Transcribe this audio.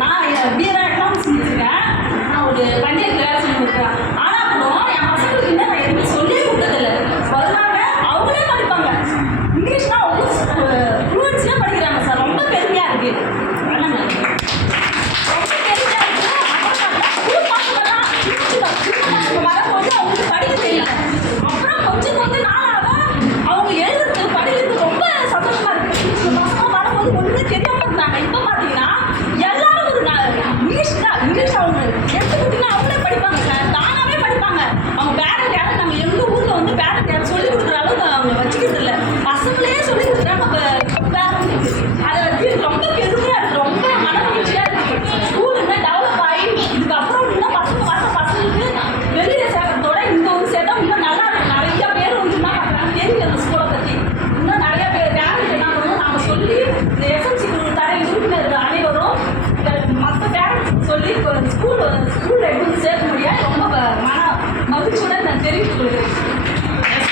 நான் BA economics முடிச்சிருக்கேன். நான் ஒரு பஞ்சாயத்து வேலை சொல்லி கொடுக்குறேன். ஆனால் கூட என் பசங்களுக்கு இன்னும் நான் எதுவுமே சொல்லியே கொடுத்ததில்லை. வருவாங்க, அவங்களே படிப்பாங்க. இங்கிலீஷ்னா அவ்வளோ ஃப்ளூயன்ஸியாக படிக்கிறாங்க சார். ரொம்ப பெருமையாக இருக்குது. ரொம்ப பெருமையாக இருக்குது. அப்புறம் ஸ்கூல் பசங்கள்லாம் வரும்போது அவங்களுக்கு படிக்க தெரியல. அப்புறம் கொஞ்சம் கொஞ்சம் நாளாக அவங்க எழுதுறது படிக்கிறது ரொம்ப சந்தோஷமா இருக்கு. பசங்க வரும்போது ஒன்றுமே தெரியாம இருந்தாங்க. இப்போ பார்த்தீங்கன்னா எல்லாரும் ஒரு இங்கிலீஷ் அவங்க எடுத்துக்கிட்டீங்கன்னா அவங்களே படிப்பாங்க சார். தானாகவே படிப்பாங்க. அவங்க பேரண்ட் யாரும் நாங்கள் எங்கள் ஊரில் வந்து பேரண்ட் யாரும் சொல்லிக் கொடுக்குற அளவுக்கு அவங்க வச்சுக்கிறது இல்லை. பசங்களே சொல்லிக் கொடுக்குறாங்க பேரண்ட்டுக்கு. அதை வச்சு ரொம்ப பெருமையாக இருக்குது. ரொம்ப மனமகிழ்ச்சியாக இருக்குது. ஸ்கூல் இன்னும் டெவலப் ஆகி இதுக்கப்புறம் இன்னும் பசங்க வர பசங்களுக்கு வெளியில் சேர்க்கறதோட இந்த ஒரு சேர்த்தா இன்னும் நல்லா இருக்கும். நிறைய பேர் வந்து என்ன பண்ணுறாங்க தெரியும் அந்த ஸ்கூலை பற்றி. இன்னும் நிறைய பேர் பேரண்ட் என்ன பண்ணணும் நாங்கள் சொல்லி இந்த எஸ்எம்சி தர உறுப்பினர்கள் அனைவரும் மற்ற பேரண்ட்ஸ் சொல்லி ஸ்கூலில் எப்படி சேர்க்க முடியாது ரொம்ப மகிழ்ச்சியுடன் நான் தெரிவித்துக் கொள்கிறேன்.